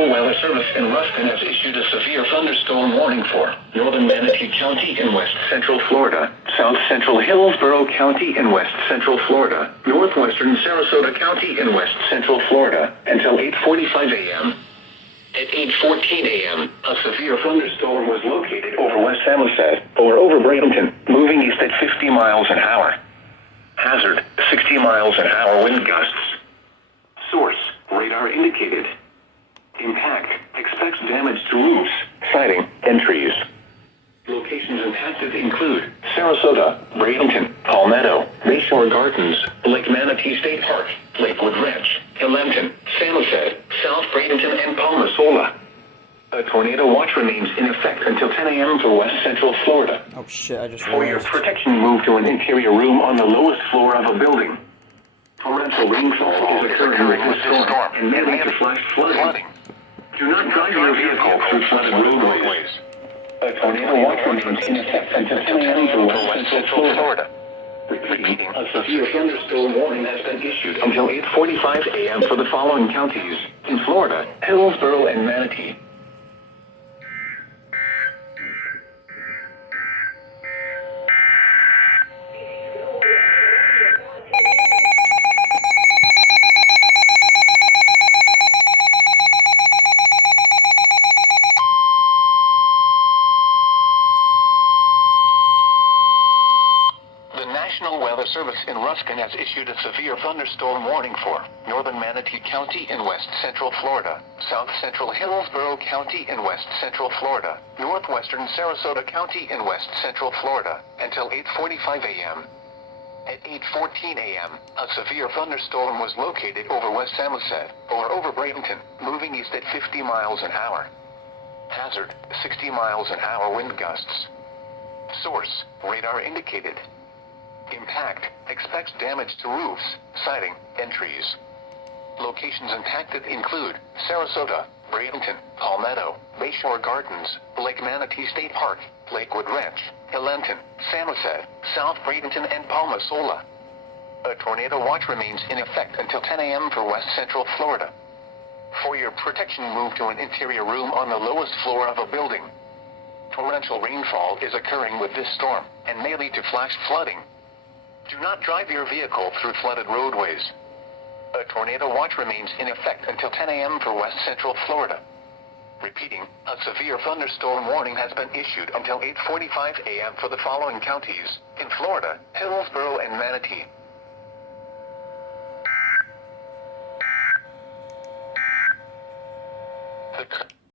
National Weather Service in Ruskin has issued a severe thunderstorm warning for northern Manatee County in west central Florida, south central Hillsborough County in west central Florida, northwestern Sarasota County in west central Florida, until 8:45 a.m. At 8:14 a.m., a severe thunderstorm was located over West Samoset or over Bradenton, moving east at 50 miles an hour. Hazard, 60 miles an hour wind gusts. Source, radar indicated. Impact, expects damage to roofs, siding, and trees. Locations impacted include Sarasota, Bradenton, Palmetto, Bayshore Gardens, Lake Manatee State Park, Lakewood Ranch, Ellenton, Samoset, South Bradenton, and Palma, Sola. A tornado watch remains in effect until 10 a.m. for west central Florida. Oh shit, I just For your realized. protection, move to an interior room on the lowest floor of a building. Torrential rainfall is occurring with this storm and may lead to flash flooding. Do not drive your vehicle through flooded roadways. A tornado watch remains in effect until 10 a.m. for west central Florida. Repeating, a severe thunderstorm warning has been issued until 8:45 a.m. for the following counties in Florida: Hillsborough and Manatee. The National Weather Service in Ruskin has issued a severe thunderstorm warning for northern Manatee County in west central Florida, south central Hillsborough County in west central Florida, northwestern Sarasota County in west central Florida, until 8:45 a.m. At 8:14 a.m., a severe thunderstorm was located over West Samoset or over Bradenton, moving east at 50 miles an hour. Hazard, 60 miles an hour wind gusts. Source, radar indicated. Impact, expects damage to roofs, siding, and trees. Locations impacted include Sarasota, Bradenton, Palmetto, Bayshore Gardens, Lake Manatee State Park, Lakewood Ranch, Ellenton, Samoset, South Bradenton, and Palma, Sola. A tornado watch remains in effect until 10 a.m. for west central Florida. For your protection, move to an interior room on the lowest floor of a building. Torrential rainfall is occurring with this storm and may lead to flash flooding. Do not drive your vehicle through flooded roadways. A tornado watch remains in effect until 10 a.m. for west central Florida. Repeating, a severe thunderstorm warning has been issued until 8:45 a.m. for the following counties in Florida: Hillsborough and Manatee. The